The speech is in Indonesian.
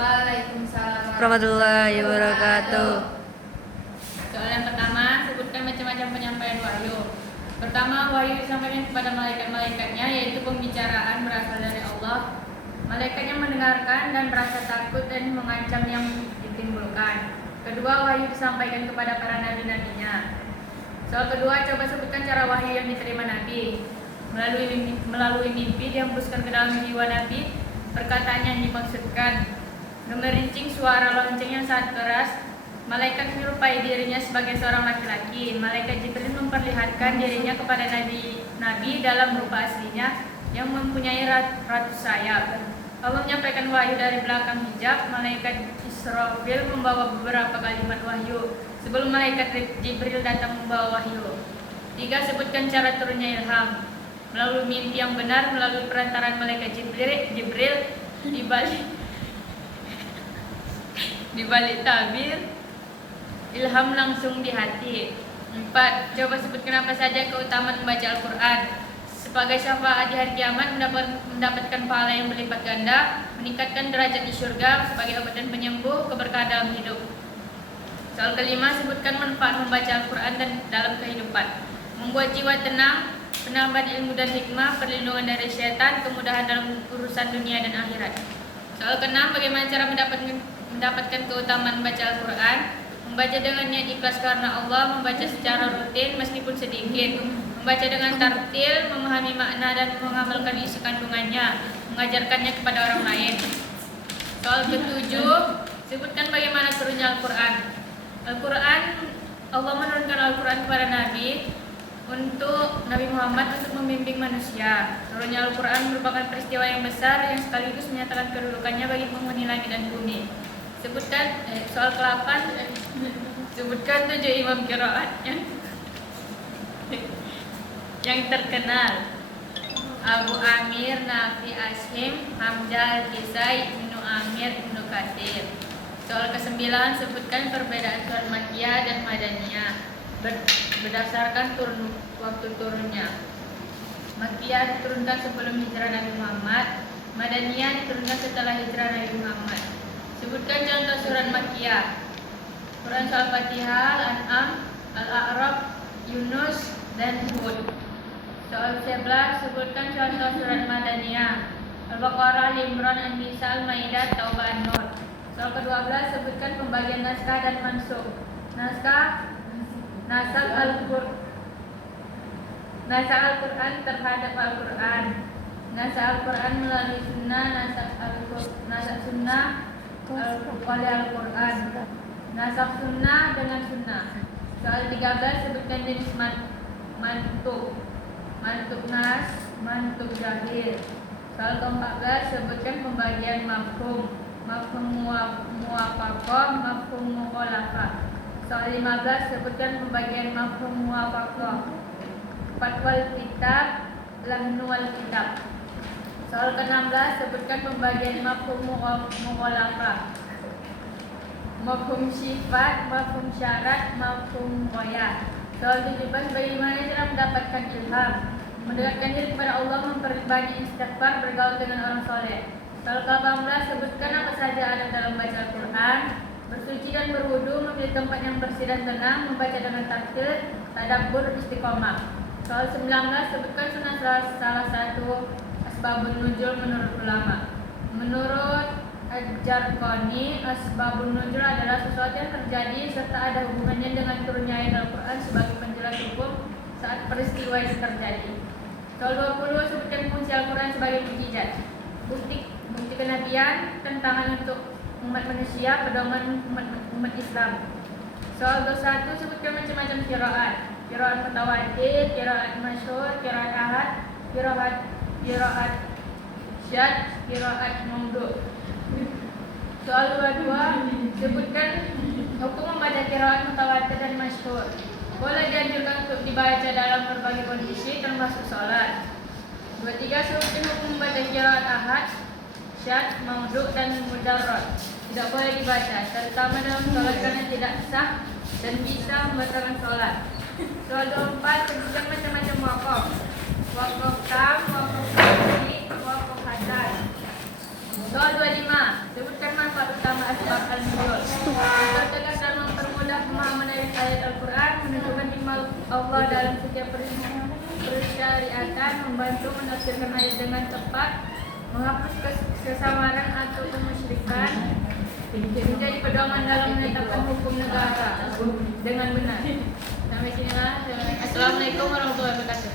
Waalaikumsalam warahmatullahi wabarakatuh. Soal yang pertama, sebutkan macam-macam penyampaian wahyu. Pertama, wahyu disampaikan kepada malaikat-malaikatnya, yaitu pembicaraan berasal dari Allah. Malaikat yang mendengarkan dan merasa takut dan mengancam yang ditimbulkan. Kedua, wahyu disampaikan kepada para nabi-nabinya. Soal kedua, coba sebutkan cara wahyu yang diterima nabi. Melalui mimpi dihembuskan ke dalam jiwa nabi, perkataan yang dimaksudkan. Gemerincing suara lonceng yang sangat keras. Malaikat menyerupai dirinya sebagai seorang laki-laki. Malaikat Jibril memperlihatkan dirinya kepada nabi dalam rupa aslinya yang mempunyai ratus sayap. Allah menyampaikan wahyu dari belakang hijab. Malaikat Israfil membawa beberapa kalimat wahyu sebelum malaikat Jibril datang membawa wahyu. 3. Sebutkan cara turunnya ilham. Melalui mimpi yang benar, melalui perantaraan malaikat Jibril di balik tabir, ilham langsung di hati. 4. Coba sebutkan apa saja keutamaan membaca Al-Quran. Sebagai syafaat di hari kiamat, mendapatkan pahala yang berlipat ganda, meningkatkan derajat di surga, sebagai obat dan penyembuh keberkahan dalam hidup. Soal kelima, sebutkan manfaat membaca Al-Quran dan dalam kehidupan. Membuat jiwa tenang, penambahan ilmu dan hikmah, perlindungan dari syaitan, kemudahan dalam urusan dunia dan akhirat. Soal keenam, bagaimana cara mendapatkan keutamaan membaca Al-Quran. Membaca dengan niat ikhlas karena Allah, membaca secara rutin meskipun sedikit, membaca dengan tartil, memahami makna dan mengamalkan isi kandungannya, mengajarkannya kepada orang lain. Soal ketujuh, sebutkan bagaimana turunnya Al-Quran. Allah menurunkan Al-Quran kepada Nabi untuk Nabi Muhammad untuk membimbing manusia. Turunnya Al-Quran merupakan peristiwa yang besar yang sekaligus menyatakan kedudukannya bagi penghuni langit dan bumi. Sebutkan soal ke-8, sebutkan 7 imam qiraat yang terkenal. Abu Amir, Nafi, Asim, Hamzah, Kisai, Ibnu Amir, Ibnu Katsir. Soal ke-9, sebutkan perbedaan surat Makkiyah dan Madaniyah berdasarkan waktu turunnya. Makkiyah diturunkan sebelum hijrah Nabi Muhammad, Madaniyah diturunkan setelah hijrah Nabi Muhammad. Sebutkan contoh surat Makkiyah. Quran Surah Al-Fatihah, Al-An'am, Al-A'raf, Yunus, dan Hud. Soal 11, sebutkan contoh surat Madaniyah. Al-Baqarah, Al-Imran, An-Nisa, Al-Maidah, Taubah, An-Nur. Soal ke-12, sebutkan pembagian naskah dan mansukh. Nasakh Al-Quran terhadap Al-Quran. Nasakh Al-Quran melalui sunnah, nasakh sunnah oleh Al-Quran. Nasakh sunnah dengan sunnah. Soal 13, sebutkan jenis mantuk nas, mantuk jahil. Soal ke-14, sebutkan pembagian mafhum muwafaqah, mafhum mukhalafah. Soal 15, sebutkan pembagian mafhum muwafaqah. Fatwal kitab, lahnul kitab. Soal ke-16, sebutkan pembagian mafhum mukhalafah. Mafhum sifat, mafhum syarat, mafhum ghayah. Soal 17, bagaimana cara mendapatkan ilham. Mendekatkan diri kepada Allah, memperbanyak istighfar, bergaul dengan orang soleh. Soal ke-18, sebutkan apa saja adab dalam baca Al-Quran. Bersuci dan berwudu, memilih tempat yang bersih dan tenang, membaca dengan tartil, tadabbur, istiqomah. Soal 19, sebutkan salah satu asbabun nuzul menurut ulama. Menurut Al-Jarqani, asbabun nuzul adalah sesuatu yang terjadi serta ada hubungannya dengan turunnya ayat Al-Quran sebagai penjelas hukum saat peristiwa itu terjadi. Soal 20, sebutkan fungsi Al-Quran sebagai mukjizat. Bukti kenabian, tentangan untuk umat manusia, pedoman umat Islam. Soal 21, sebutkan macam-macam qiraat. Qiraat mutawatir, qiraat masyhur, qiraat ahad, qiraat syadz, qiraat maudhu'. Soal 22, sebutkan hukum membaca qiraat mutawatir dan masyhur. Boleh dianjurkan untuk dibaca dalam berbagai kondisi termasuk sholat. 23, sebutkan hukum membaca qiraat ahad, syadz, maudhu' dan mudarrad. Tidak boleh dibaca, terutama dalam sholat karena tidak sah dan bisa membatalkan sholat. Soal 24, sebutkan macam-macam wakaf. Wakaf tam, wakaf hadis, wakaf hasan. Soal 25. Sebutkan manfaat utama asbab al-nuzul. Mempertegas dan mempermudah pemahaman ayat Al-Quran, menunjukkan hikmah Allah dalam setiap persyariatan, membantu menafsirkan ayat dengan tepat, menghapus kesamaran atau kemusyrikan, menjadi pedoman dalam menetapkan hukum negara dengan benar. Sampai sini lah. Assalamualaikum warahmatullahi wabarakatuh.